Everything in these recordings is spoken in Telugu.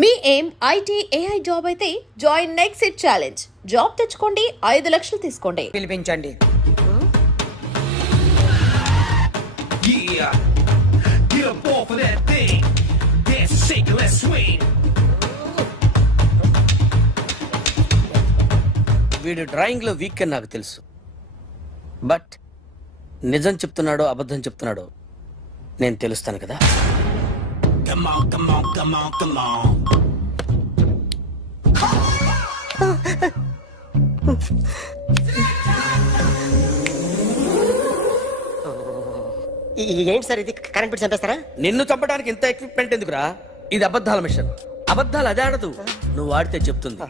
మీ ఏం ఐటీ ఏఐ జాబ్ అయితే join next it challenge. Job తెచ్చుకోండి, 5 లక్షలు తీసుకోండి. పిలిపించండి. Yeah, get up off of that thing. Dance, shake, let's swing. వీడు డ్రాయింగ్ లో వీక్ అని నాకు తెలుసు, బట్ నిజం చెప్తున్నాడో అబద్ధం చెప్తున్నాడో నేను తెలుస్తాను కదా. Come on, come on, come on, come on. ఏంటి సార్ ఇది, కరెంట్ బిల్ చంపేస్తారా? నిన్ను చంపడానికి ఇంత ఎక్విప్మెంట్ ఎందుకురా? ఇది అబద్ధాల మిషన్. అబద్ధాలు అదే ఆడదు, నువ్వు ఆడితే చెప్తుంది.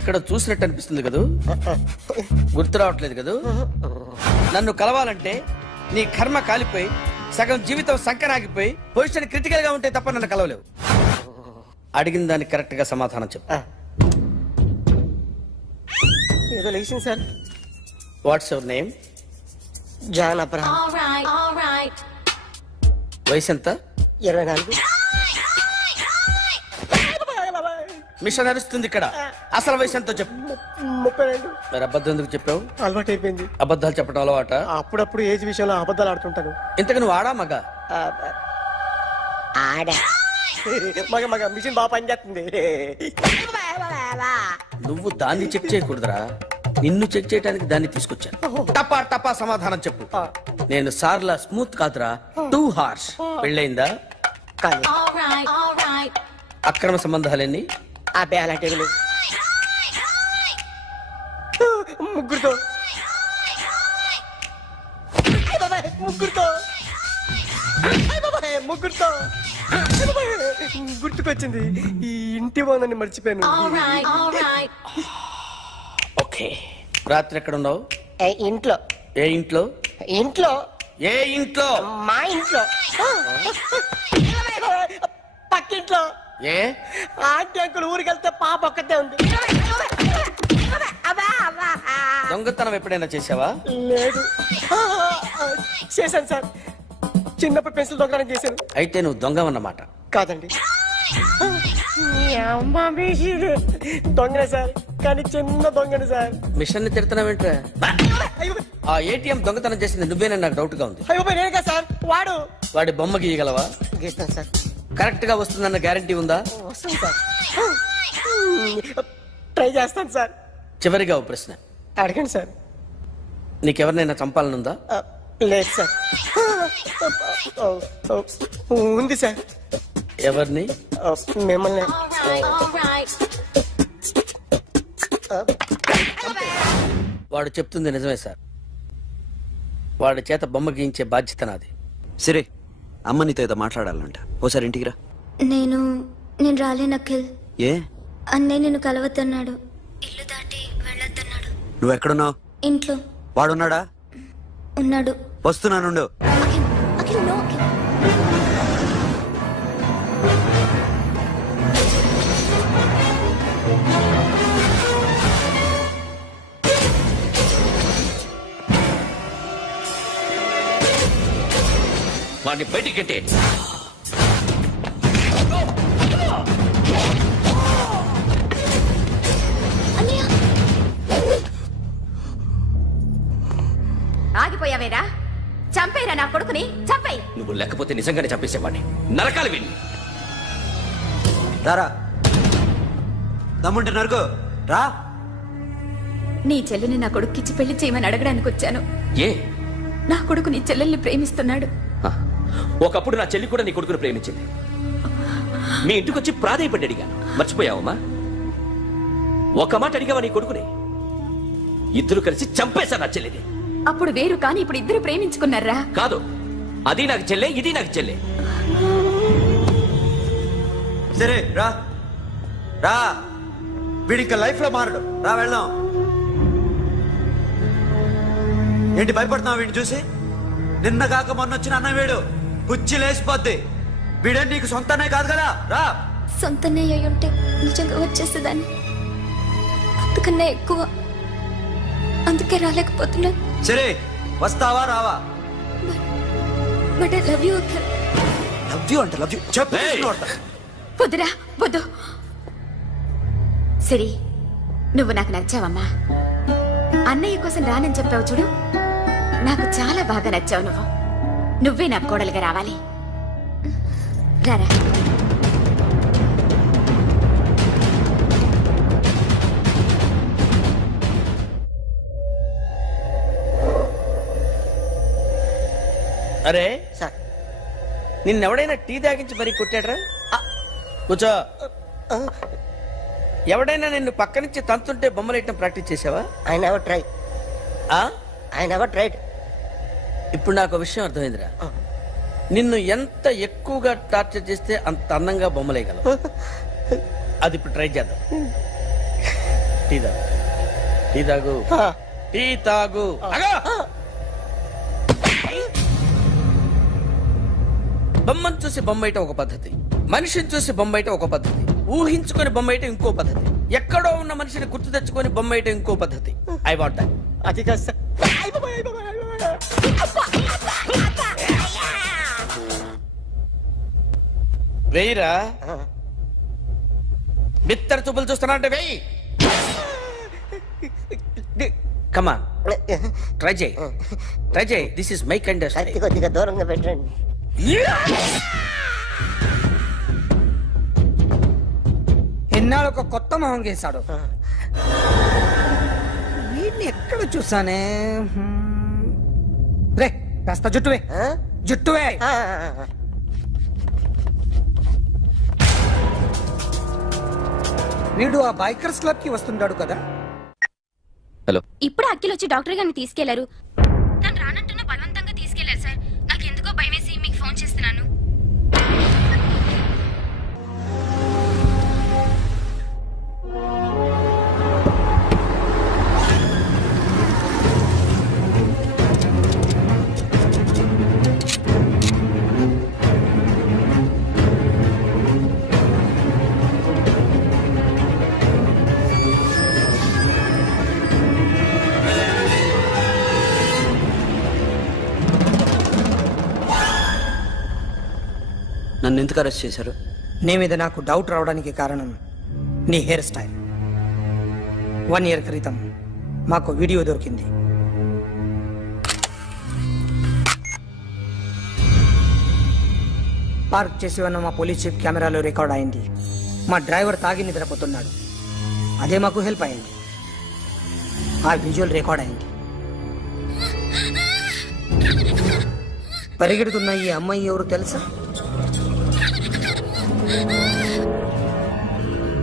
ఎక్కడ చూసినట్టు అనిపిస్తుంది కదూ, గుర్తు రావట్లేదు కదూ. నన్ను కలవాలంటే నీ కర్మ కాలిపోయి సగం జీవితం సంకరాగిపోయి పొజిషన్ క్రిటికల్ గా ఉంటే తప్ప నన్ను కలవలేవు. అడిగిన దానికి కరెక్ట్ గా సమాధానం చెప్పు. ఏదో లేచింది sir. What's your name? John Abraham. వయసు ఎంత? 24. మిషన్ నడుస్తుంది ఇక్కడ. అసలు వయసు ఎంతో చెప్పు. 32. మరి అబద్ధం ఎందుకు చెప్పావు? అలవాటు అయిపోయింది. అబద్ధాలు చెప్పడం అలవాట? అప్పుడప్పుడు ఏజ్ విషయంలో అబద్ధాలు ఆడుతుంటాను. ఇంతకు నువ్వు ఆడా మగ? ఆడా. మగ మగ మిషన్ బాగా పనిచేస్తుంది. నువ్వు దాన్ని చెక్ చేయకూడదురా, నిన్ను చెక్ చేయడానికి దాన్ని తీసుకొచ్చాను. టపా టపా సమాధానం చెప్పు. నేను సార్లా స్మూత్ కాదురా, టూ హార్ష్. పెళ్ళయిందా? కానీ అక్రమ సంబంధాలన్నీ? అబ్బే అలాంటి ముగ్గురుతో ముగ్గురుతో ముగ్గురుతో గుర్తుకొచ్చింది. ఈ ఇంటి బాగుందని మర్చిపోయాను. ఓకే, రాత్రి ఎక్కడ ఉన్నావు? ఇంట్లో. ఏ ఇంట్లో? ఇంట్లో. ఏ ఇంట్లో? మా ఇంట్లో. పక్కింట్లో. ఏ ఆంటీ అంకుల్ ఊరికి వెళ్తే పాప ఒక్కతే ఉంది. దొంగతనం ఎప్పుడైనా చేసావా? లేదు. చేశాను సార్, చిన్నప్పుడు పెన్సిల్ దొంగతనం చేశాను. అయితే నువ్వు దొంగవన్నమాట. కాదండి, దొంగనే సార్, కానీ చిన్న దొంగని సార్. మిషన్ ని తిడుతున్నావేంట్రా? అయ్యో ఆ ఏటీఎం దొంగతనం చేసింది నువ్వేనని నాకు డౌట్ గా ఉంది. అయ్యో నేను కదా సార్, వాడు. వాడి బొమ్మ గీయగలవా? గీస్తాను సార్. కరెక్ట్ గా వస్తుందన్న గ్యారంటీ ఉందా? వస్తాను సార్, ట్రై చేస్తాను సార్. చివరిగా ఓ ప్రశ్న అడగండి సార్. నీకెవరినైనా చంపాలనుందా? లేదు సార్. ఉంది సార్. ఎవరిని? మిమ్మల్ని. వాడు చెప్తుంది నిజమే సార్. వాడి చేత బొమ్మ గీయించే బాధ్యత నాది. సరే, అమ్మ నీతో ఏదో మాట్లాడాలంట, ఓసారి ఇంటికి రా. నేను రాలేను అఖిల్. ఏ? అన్నయ్య నిన్ను కలవద్దన్నాడు, ఇల్లు దాటి వెళ్ళొద్దన్నాడు. నువ్వెక్కడున్నావు? ఇంట్లో. వాడున్నాడా? ఉన్నాడు. వస్తున్నానుండు. అఖిల్, అఖిల్, నో అఖిల్. వాడిని బయటికి కట్టే. ఆగిపోయావేరా? చంపేరా నా కొడుకుని, చంపేయ్. నువ్వు లేకపోతే నిజంగానే చంపేసేవాడిని. నరకాలి వీడిని. రారా, దమ్ముంటే నరుకు రా. నీ చెల్లిని నా కొడుక్కిచ్చి పెళ్లి చేయమని అడగడానికి వచ్చాను. ఏ? నా కొడుకు నీ చెల్లెల్ని ప్రేమిస్తున్నాడు. ఒకప్పుడు నా చెల్లి కూడా నీ కొడుకును ప్రేమించింది. మీ ఇంటికి వచ్చి ప్రాధేయపడి అడిగాను, మర్చిపోయావమ్మా? ఒక మాట అడిగావా నీ కొడుకుని? ఇద్దరు కలిసి చంపేశారు నా చెల్లిని. అప్పుడు వేరు, కానీ ఇప్పుడు ఇద్దరు ప్రేమించుకున్నారా? కాదు, అది నాకు చెల్లె, ఇది నాకు చెల్లె. సరే రా రా, వీడి ఇంకా లైఫ్ లో మారడు. రా వెళ్దాం. ఏంటి భయపడుతున్నావు వీడిని చూసి? నిన్న కాక మొన్న వచ్చిన అన్న వీడు పుచ్చి లేసిపోద్ది. వీడే నీకు సొంతనే కాదు కదా. రా. సొంతనే అయి ఉంటే నిజంగా వచ్చేసేదాన్ని, అంతకన్నా ఎక్కువ. అందుకే రాలేకపోతున్నా. సరే, వస్తావా రావా? But I love you Akhil. Love you అంటే లవ్ యూ చెప్పు. వద్దురా వద్దు. సిరి, నువ్వు నాకు నచ్చావమ్మా. అన్నయ్య కోసం రానని చెప్పావు చూడు, నాకు చాలా బాగా నచ్చావు నువ్వు. నువ్వే నా కోడలుగా రావాలి. రారా. అరే సార్ నిన్నెవడైనా టీ తాగించి మరీ కొట్టాడ్రా? కూర్చో. ఎవడైనా నిన్ను పక్క నుంచి తంతుంటే బొమ్మలేయటం ప్రాక్టీస్ చేసావా? I never try. ఆ? I never tried. ఇప్పుడు నాకు విషయం అర్థమైందిరా. నిన్ను ఎంత ఎక్కువగా టార్చర్ చేస్తే అంత అందంగా బొమ్మలేయగలవు. అది ఇప్పుడు ట్రై చేద్దాం. టీ తాగు, టీ తాగు, టీ తాగు. ఆగు! బొమ్మను చూసి బొమ్మయటం ఒక పద్ధతి, మనిషిని చూసి బొమ్మయటం ఒక పద్ధతి, ఊహించుకొని బొమ్మయటం ఇంకో పద్ధతి, ఎక్కడో ఉన్న మనిషిని గుర్తు తెచ్చుకొని బొమ్మయటం ఇంకో పద్ధతి. I want that. అది కాదు సార్. వెయ్యిరా. బిత్తర చూపులు చూస్తున్నా అంటే వెయ్యి. కమాన్, ట్రై చేయి, ట్రై చేయి. This is my kind of కత్తి కొద్దిగా దూరంగా పెట్టండి. ఎన్నాళ్ళు ఒక కొత్త మొహం గీశాడు. వీడిని ఎక్కడ చూసానే? రే కాస్త జుట్టువే, జుట్టువే. వీడు ఆ బైకర్స్ క్లబ్ కి వస్తుంటాడు కదా. ఇప్పుడు అఖిల్ వచ్చి డాక్టర్ గారిని తీసుకెళ్లారు. తను రానంటున్న బలవంతంగా తీసుకెళ్లారు సార్. నాకు ఎందుకో భయం వేసి మీకు ఫోన్ చేస్తున్నాను. నన్ను ఎందుకు అరెస్ట్ చేశారు? నీ మీద నాకు డౌట్ రావడానికి కారణం నీ హెయిర్ స్టైల్. 1 year క్రితం మాకు వీడియో దొరికింది. పార్క్ చేసి ఉన్న మా పోలీస్ జీప్ కెమెరాలో రికార్డ్ అయింది. మా డ్రైవర్ తాగి నిద్రపోతున్నాడు. అదే మాకు హెల్ప్ అయింది. ఆ విజువల్ రికార్డ్ అయింది. పరిగెడుతున్న ఈ అమ్మాయి ఎవరు తెలుసా?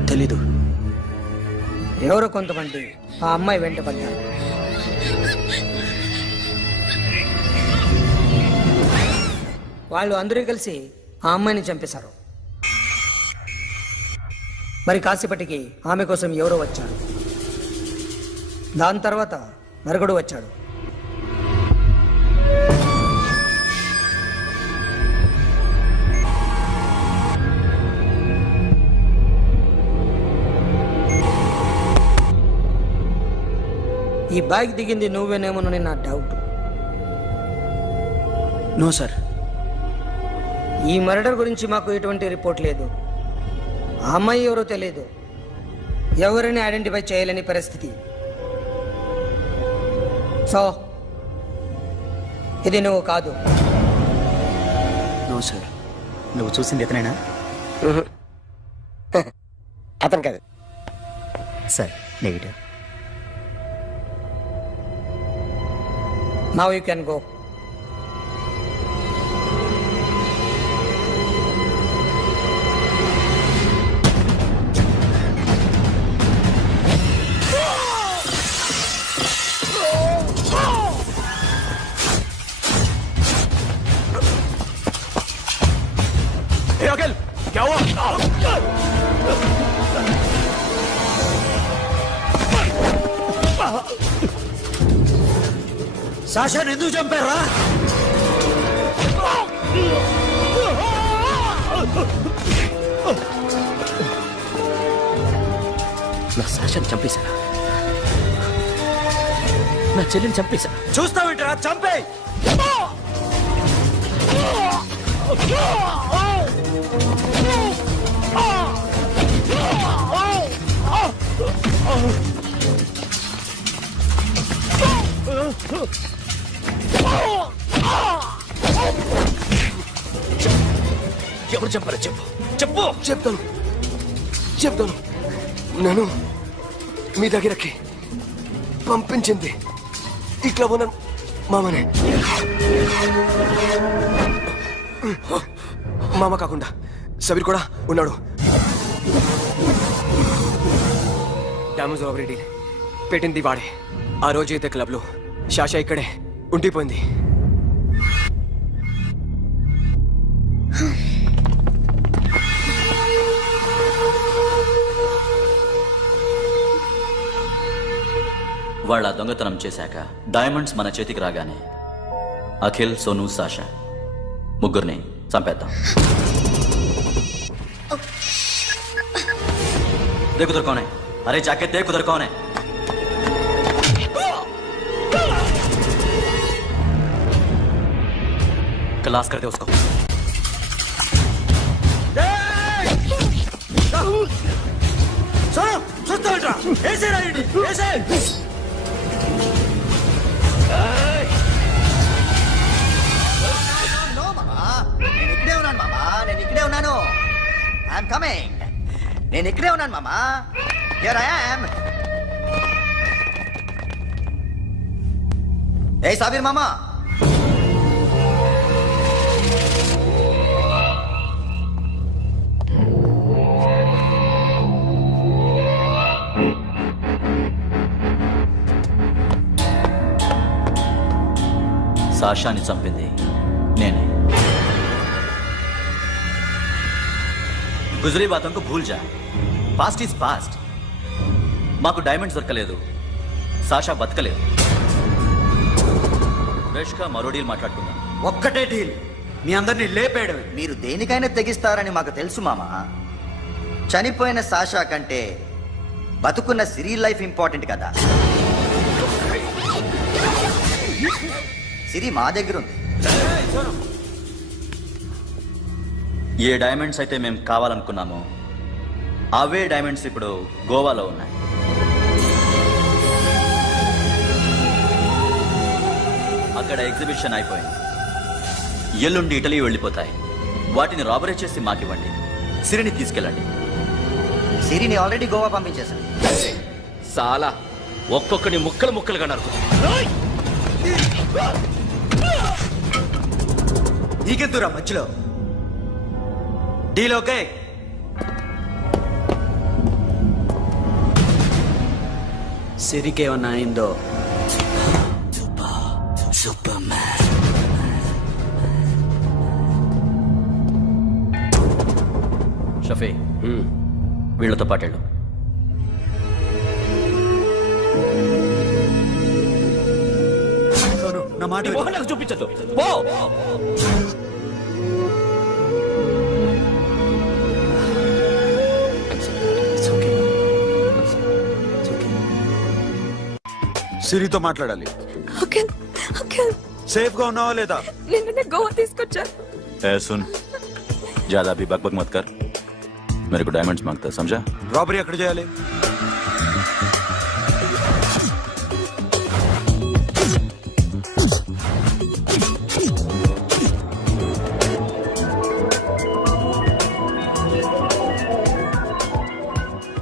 తెలీదు. ఎవరో కొంతమంది ఆ అమ్మాయి వెంట పడ్డారు. వాళ్ళు అందరూ కలిసి ఆ అమ్మాయిని చంపేశారు. మరి కాసేపటికి ఆమె కోసం ఎవరో వచ్చాడు. దాని తర్వాత మరొకడు వచ్చాడు. ఈ బైక్ దిగింది నువ్వేనేమోనని నా డౌట్. No sir. ఈ మర్డర్ గురించి మాకు ఎటువంటి రిపోర్ట్ లేదు. ఆ అమ్మాయి ఎవరో తెలియదు. ఎవరిని ఐడెంటిఫై చేయలేని పరిస్థితి. సో ఇది నువ్వు కాదు. No sir. నువ్వు చూసింది ఎతనైనా? అతను కాదు sir. Negative. Now you can go. क्या हुआ? సాషాని ఎందుకు చంపారా? నా సాషాన్ని చంపేశారా? నా చెల్లిని చంపేశా. చూస్తావేంటరా? చంపే. ఎవరు చెప్పారో చెప్పు చెప్పు. చెప్తాను నన్ను మీ దగ్గరకి పంపించింది ఇట్లా ఉన్న మామనే. మామ కాకుండా సబీర్ కూడా ఉన్నాడు. డామేజ్ ఆల్రెడీ పెట్టింది వాడే. ఆ రోజు అయితే క్లబ్లో శాషా ఇక్కడే ఉండిపోయింది. వాళ్ళ దొంగతనం చేశాక డైమండ్స్ మన చేతికి రాగానే అఖిల్, సోను, సాషా ముగ్గురిని చంపేద్దాం. देख उधर कौन है? अरे जाके देख उधर कौन है? क्लास कर दे उसको. నేను ఇక్కడే ఉన్నాను మామా. Here I am. ఏ సాబీర్ మామా, సాషాని చంపింది నేనే. గుజరీ బాతం కు భూల్ జా. Past is past. మాకు డైమండ్స్ దొరకలేదు, సాషా బతకలేదు. ఫ్రెష్గా మరో డీల్ మాట్లాడుకుందాం. ఒక్కటే డీల్, మీ అందరినీ లేపేయడం. మీరు దేనికైనా తెగిస్తారని మాకు తెలుసు మామా. చనిపోయిన సాషా కంటే బతుకున్న సిరి లైఫ్ ఇంపార్టెంట్ కదా. సిరి మా దగ్గర ఉంది. ఏ డైమండ్స్ అయితే మేము కావాలనుకున్నామో అవే డైమండ్స్ ఇప్పుడు గోవాలో ఉన్నాయి. అక్కడ ఎగ్జిబిషన్ అయిపోయింది. ఎల్లుండి ఇటలీ వెళ్ళిపోతాయి. వాటిని రాబరీ చేసి మాకివ్వండి. సిరిని తీసుకెళ్ళండి. సిరిని ఆల్రెడీ గోవా పంపించేశాను. సాలా ఒక్కొక్కని ముక్కలు ముక్కలుగా నరుకు. నీకెందురా మధ్యలో? Deal okay? సిరికేమన్నా అయిందో? షఫీ, వీళ్ళతో పాటేళ్ళు. నా మాట నీ మొహం నాకు చూపించద్దు. పో. సిరితో మాట్లాడాలి. సేఫ్ గా ఉన్నావా లేదా? గోవా తీసుకొచ్చా. ए सुन, ज्यादा भी बकबक मत कर. मेरे को डायमंड्स मांगता है, समझा? రాబరీ ఎక్కడ చేయాలి?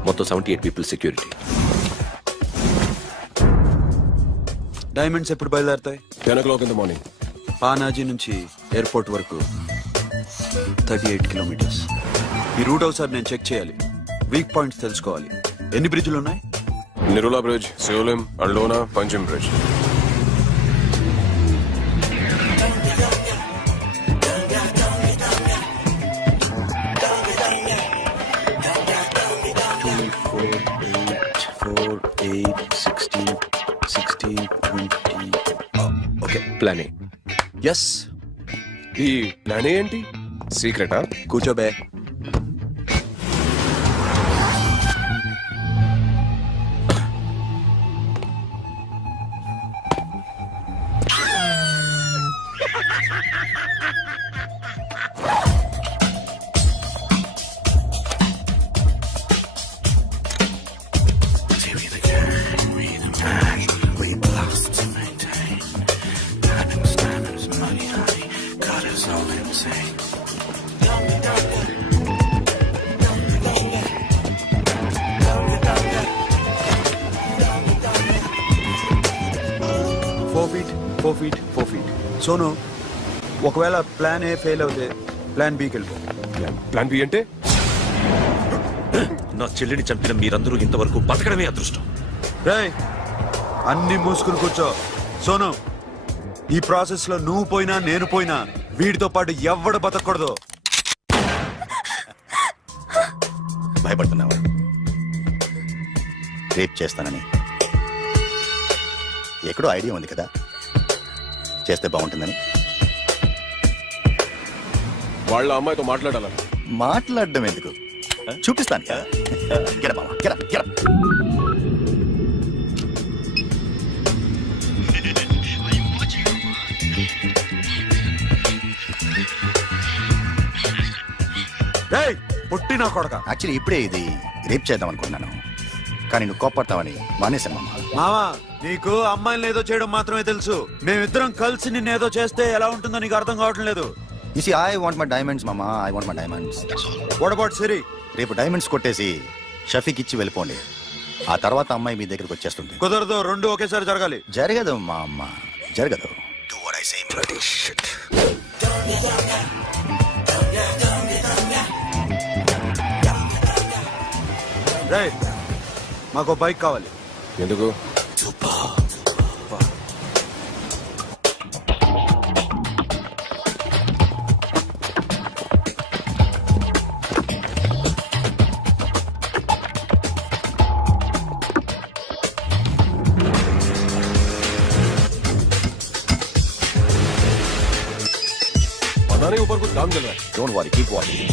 మొత్తం 78 పీపుల్ సెక్యూరిటీ. డైమండ్స్ ఎప్పుడు బయలుదేరుతాయి? 10 o'clock in the morning. Panaji నుంచి ఎయిర్పోర్ట్ వరకు 38 కిలోమీటర్స్. ఈ రూట్ ఒకసారి నేను చెక్ చేయాలి. వీక్ పాయింట్స్ తెలుసుకోవాలి. ఎన్ని బ్రిడ్జ్లు ఉన్నాయి? Nirula Bridge, Seolim, Aldona, Panjim Bridge. Okay, plan A. Yes. ఈ ప్లాన్ ఏంటి? సీక్రెటా? కూర్చోబే. 4 feet 4 feet. సోను, ఒకవేళ ప్లాన్ ఏ ఫెయిల్ అవుతే ప్లాన్ బికి వెళ్ళిపో. ప్లాన్ బి అంటే నా చెల్లిని చంపిన మీరందరూ ఇంతవరకు బతకడమే అదృష్టం. రేయ్, అన్ని మూసుకుని కూర్చో. సోను, ఈ ప్రాసెస్ లో నువ్వు పోయినా నేను పోయినా వీడితో పాటు ఎవ్వడు బతకూడదు. భయపడుతున్నావా? రేప్ చేస్తానని ఎక్కడో ఐడియా ఉంది కదా, చేస్తే బాగుంటుందని. వాళ్ళ అమ్మాయితో మాట్లాడాల. మాట్లాడడం ఎందుకు, చూపిస్తాను కదా. గిర బావా, గిర, గిర. రేయ్, పుట్టి నా కొడక. యాక్చువల్లీ ఇప్పుడే ఇది రేప్ చేద్దాం అనుకున్నాను, కానీ నువ్వు కోపడతావని మానేశాను మామ. మావా, నీకు అమ్మాయిని ఏదో చేయడం మాత్రమే తెలుసు. మేమిద్దరం కలిసి నిన్నేదో చేస్తే ఎలా ఉంటుందో నీకు అర్థం కావటం లేదు. You see, I want my diamonds, Mama. I want my diamonds. What about Siri? రేపు డైమండ్స్ కొట్టేసి షఫీక్ ఇచ్చి వెళ్ళిపోండి. ఆ తర్వాత అమ్మాయి మీ దగ్గరికి వచ్చేస్తుంది. కుదరదు, రెండు ఒకేసారి జరగాలి. జరగదు మా అమ్మ, జరగదు. Do what I say, bloody shit. రేయ్, మాకు బైక్ కావాలి. ఎందుకు? पता नहीं ऊपर कुछ काम चल रहा है. Don't worry, keep watching.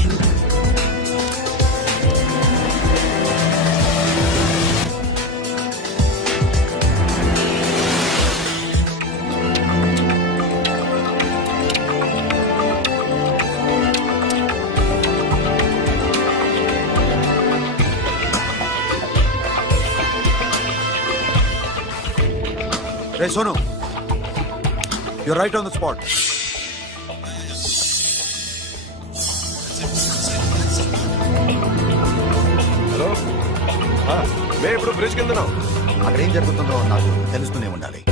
Ray Sonu, you're right on the spot. Hello, మేము ఇప్పుడు బ్రిడ్జ్ కింద ఉన్నాం. అక్కడ ఏం జరుగుతుందో నాకు తెలుస్తూనే ఉండాలి.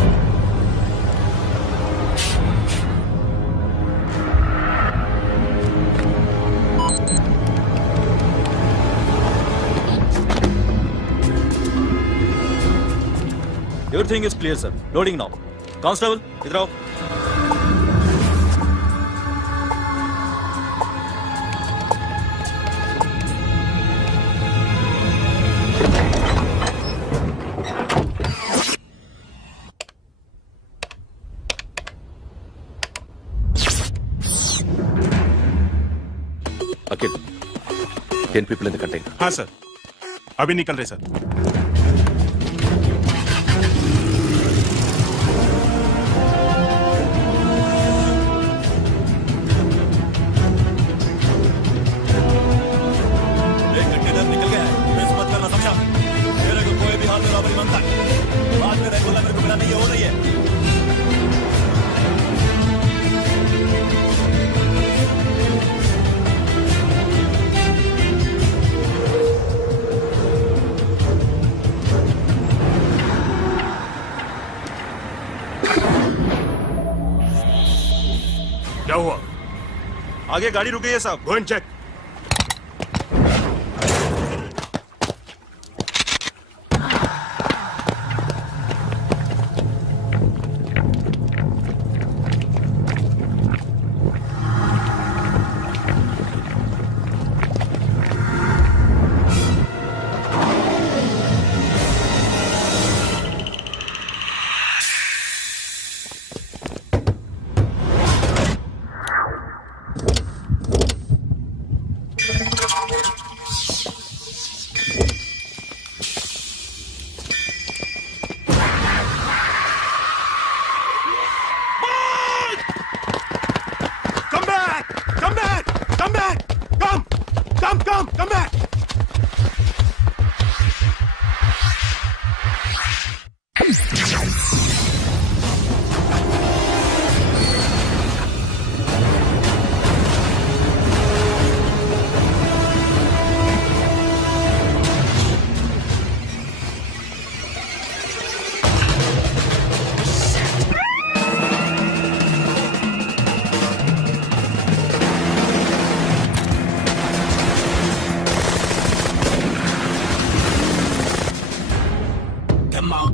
Everything is clear, sir. Loading now. Constable, idhar aao. Akhil, 10 people in the container. हाँ सर, अभी निकल रहे सर. क्या हुआ? आगे गाड़ी रुक गई है साहब. Go and check.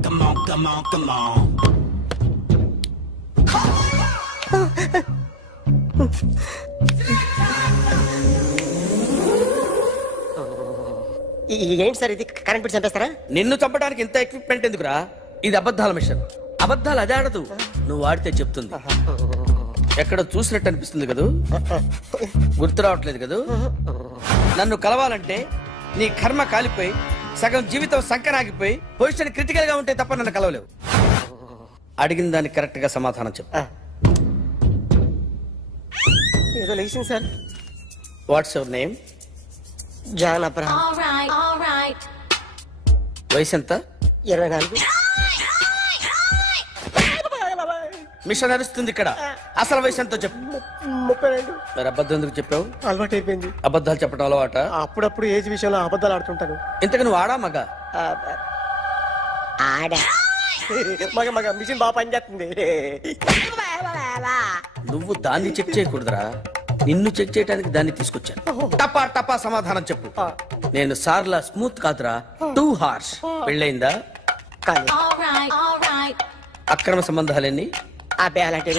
come on, come on, come on. ఏంటి సార్ ఇది కరెంట్ బిల్ చంపేస్తారా? నిన్ను చంపడానికి ఇంత ఎక్విప్మెంట్ ఎందుకురా? ఇది అబద్ధాల మిషన్. అబద్ధాలు అదే ఆడదు, నువ్వు ఆడితే చెప్తుంది. ఎక్కడ చూసినట్టు అనిపిస్తుంది కదూ? గుర్తు రావట్లేదు కదూ? నన్ను కలవాలంటే నీ కర్మ కాలిపోయి సగం జీవితం సంకరాగిపోయి పొజిషన్ క్రిటికల్ గా ఉంటే తప్ప నన్ను కలవలేవు. అడిగిన దానికి కరెక్ట్ గా సమాధానం చెప్పు. ఏదో లేచింది sir. What's your name? John Abraham. వయసు ఎంత? 24. మిషన్ నడుస్తుంది ఇక్కడ. అసలు వయసు ఎంతో చెప్పు. 32. మరి అబద్ధం ఎందుకు చెప్పావు? అలవాటు అయిపోయింది. అబద్ధాలు చెప్పడం అలవాట? అప్పుడప్పుడు ఏజ్ విషయంలో అబద్ధాలు ఆడుతుంటాను. ఇంతకు నువ్వు ఆడా మగ? ఆడా. మగ మగ మిషన్ బాగా పనిచేస్తుంది. నువ్వు దాన్ని చెక్ చేయకూడదురా, నిన్ను చెక్ చేయడానికి దాన్ని తీసుకొచ్చాను. టపా టపా సమాధానం చెప్పు. నేను సార్లా స్మూత్ కాదురా, టూ హార్ష్. పెళ్ళయిందా? కానీ అక్రమ సంబంధాలన్నీ? అబ్బే అలాంటి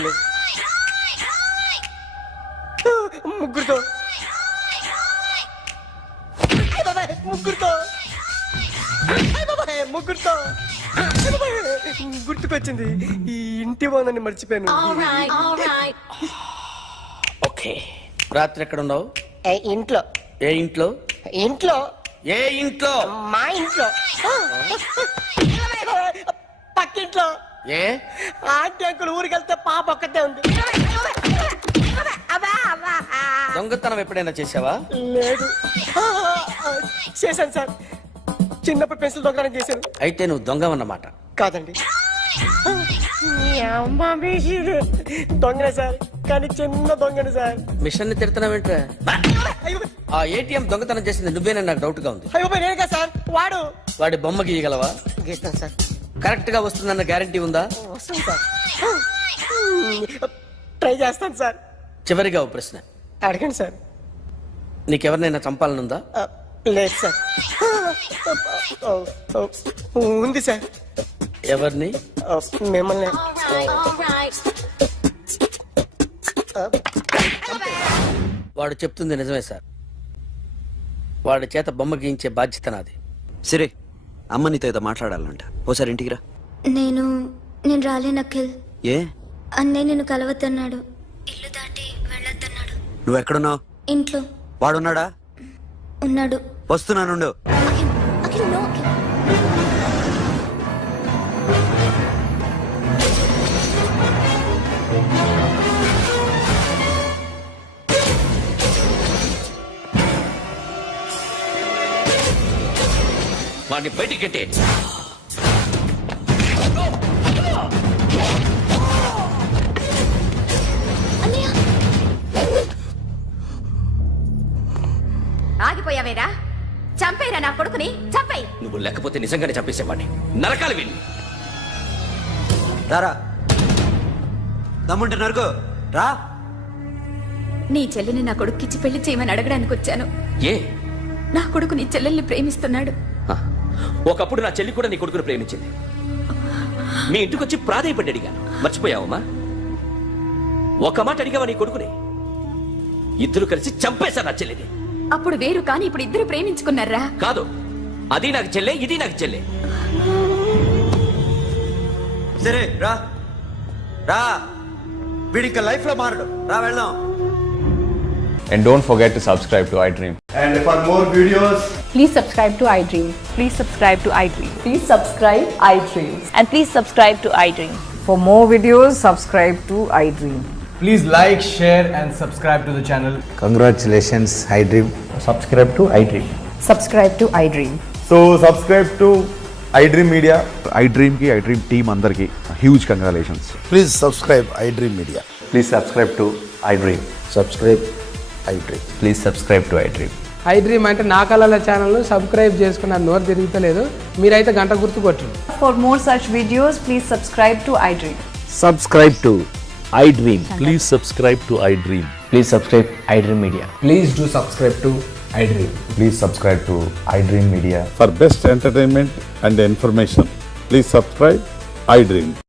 ముగ్గురుతో ముగ్గురుతో ముగ్గురుతో గుర్తుకొచ్చింది. ఈ ఇంటి బాగుందని మర్చిపోయాను. ఓకే. రాత్రి ఎక్కడ ఉన్నావు? ఇంట్లో. ఏ ఇంట్లో? ఇంట్లో. ఏ ఇంట్లో? మా ఇంట్లో. పక్కింట్లో. ఏ ఆంటీ అంకుల్ ఊరికి వెళ్తే పాప ఒక్కతే ఉంది. దొంగతనం ఎప్పుడైనా చేసావా? లేదు. చేశాను సార్, చిన్నప్పుడు పెన్సిల్ దొంగతనం చేశాను. అయితే నువ్వు దొంగవన్నమాట. కాదండి, దొంగనే సార్, కానీ చిన్న దొంగని సార్. మిషన్ ని తిడుతున్నావేంట్రా? ఆ ఏటీఎం దొంగతనం చేసింది నువ్వేనని నాకు డౌట్ గా ఉంది. అయ్యో నేను కదా సార్, వాడు. వాడి బొమ్మ గీయగలవా? గీస్తాను సార్. కరెక్ట్ గా వస్తుందన్న గ్యారంటీ ఉందా? వస్తాను సార్, ట్రై చేస్తాను సార్. చివరిగా ఓ ప్రశ్న అడగండి సార్. నీకెవరినైనా చంపాలనుందా? లేదు సార్. ఉంది సార్. ఎవరిని? మిమ్మల్ని. వాడు చెప్తుంది నిజమే సార్. వాడి చేత బొమ్మ గీయించే బాధ్యత నాది. సరే, అమ్మ నీతో ఏదో మాట్లాడాలంట. ఓసారి ఇంటికి రా. నేను రాలేను అఖిల్. ఏ? అన్నయ్య నిన్ను కలవద్దన్నాడు. ఇల్లు దాటి వెళ్ళొద్దన్నాడు. నువ్వు ఎక్కడున్నావు? ఇంట్లో వాడున్నాడా? ఉన్నాడు. వస్తున్నానుండు. అఖిల్, అఖిల్, నో అఖిల్. వాడిని బయటికి గెట్టే. ఆగిపోయావేరా? చంపేరా నా కొడుకుని, చంపేయ్. నువ్వు లేకపోతే నిజంగానే చంపేసేవాడిని. నరకాలి వీణ్ణి. రారా, దమ్ముంటే నరుకు రా. నీ చెల్లిని నా కొడుక్కిచ్చి పెళ్లి చేయమని అడగడానికి వచ్చాను. ఏ? నా కొడుకు నీ చెల్లెల్ని ప్రేమిస్తున్నాడు. ఒకప్పుడు నా చెల్లి కూడా నీ కొడుకును ప్రేమించింది. మీ ఇంటికి వచ్చి ప్రాధాయపడి అడిగాను. మర్చిపోయావమ్మా? ఒక మాట అడిగావా నీ కొడుకుని? ఇద్దరు కలిసి చంపేశారు నా చెల్లిని. అప్పుడు వేరు, కానీ ఇప్పుడు ఇద్దరు ప్రేమించుకున్నారా? కాదు, అది నాకు చెల్లె, ఇది నాకు చెల్లె. సరే రా రా, వీడింకా లైఫ్ లో మారడు. రా వెళ్దాం. And don't forget to subscribe to iDream. And for more videos, Please subscribe to iDream. Please subscribe to iDream. Please subscribe iDream. And please subscribe to iDream. For more videos, subscribe to iDream. please like, share and subscribe to the channel. Congratulations, iDream. Subscribe to iDream. Subscribe to iDream. So subscribe to iDream Media. iDream ki iDream team andarki huge congratulations. Please subscribe iDream Media. Please subscribe to iDream. Subscribe iDream. Please subscribe to iDream. iDream అంటే నా కళల ఛానల్ సబ్స్క్రైబ్ చేసుకున్న నోరు తిరుగుతలేదు. మీరైతే గంట గుర్తు కొట్టండి. For more such videos, please subscribe to iDream. Subscribe to iDream. Please subscribe to iDream. Please subscribe iDream Media. Please do subscribe to iDream. Please subscribe to iDream Media. For best entertainment and information, Please subscribe iDream.